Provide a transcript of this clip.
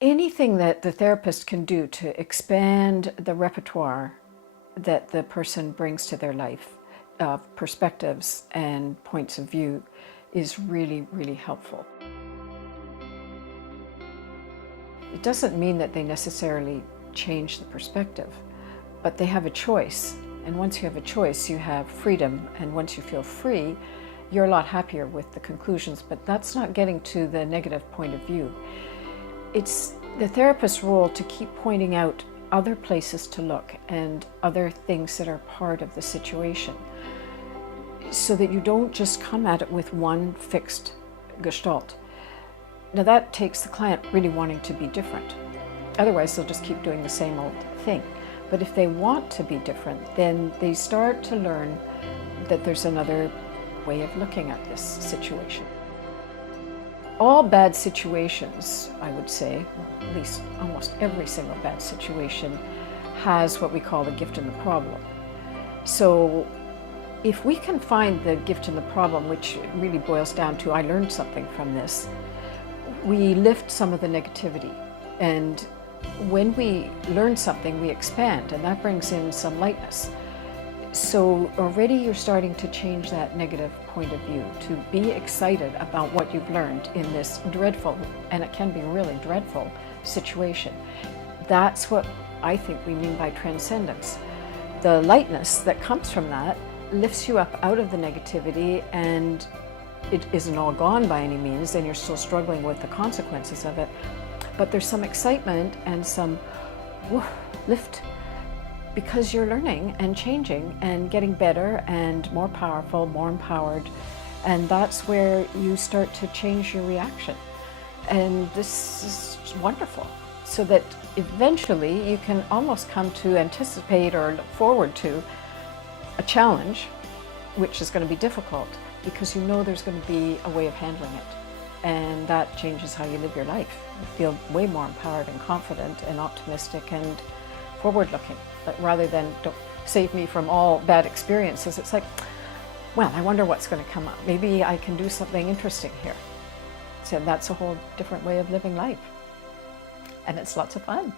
Anything that the therapist can do to expand the repertoire that the person brings to their life, perspectives and points of view, is really, really helpful. It doesn't mean that they necessarily change the perspective, but they have a choice. And once you have a choice, you have freedom. And once you feel free, you're a lot happier with the conclusions. But that's not getting to the negative point of view. It's the therapist's role to keep pointing out other places to look and other things that are part of the situation, so that you don't just come at it with one fixed gestalt. Now that takes the client really wanting to be different. Otherwise they'll just keep doing the same old thing. But if they want to be different, then they start to learn that there's another way of looking at this situation. All bad situations, I would say, well, at least almost every single bad situation, has what we call the gift and the problem. So if we can find the gift and the problem, which really boils down to, I learned something from this, we lift some of the negativity. And when we learn something, we expand, and that brings in some lightness. So already you're starting to change that negative point of view, to be excited about what you've learned in this dreadful, and it can be really dreadful, situation. That's what I think we mean by transcendence. The lightness that comes from that lifts you up out of the negativity, and it isn't all gone by any means, and you're still struggling with the consequences of it. But there's some excitement and some lift, because you're learning and changing and getting better and more powerful, more empowered. And that's where you start to change your reaction. And this is wonderful. So that eventually you can almost come to anticipate or look forward to a challenge, which is going to be difficult, because you know there's going to be a way of handling it. And that changes how you live your life. You feel way more empowered and confident and optimistic and forward-looking. But rather than, don't save me from all bad experiences, it's like, well, I wonder what's going to come up. Maybe I can do something interesting here. So that's a whole different way of living life. And it's lots of fun.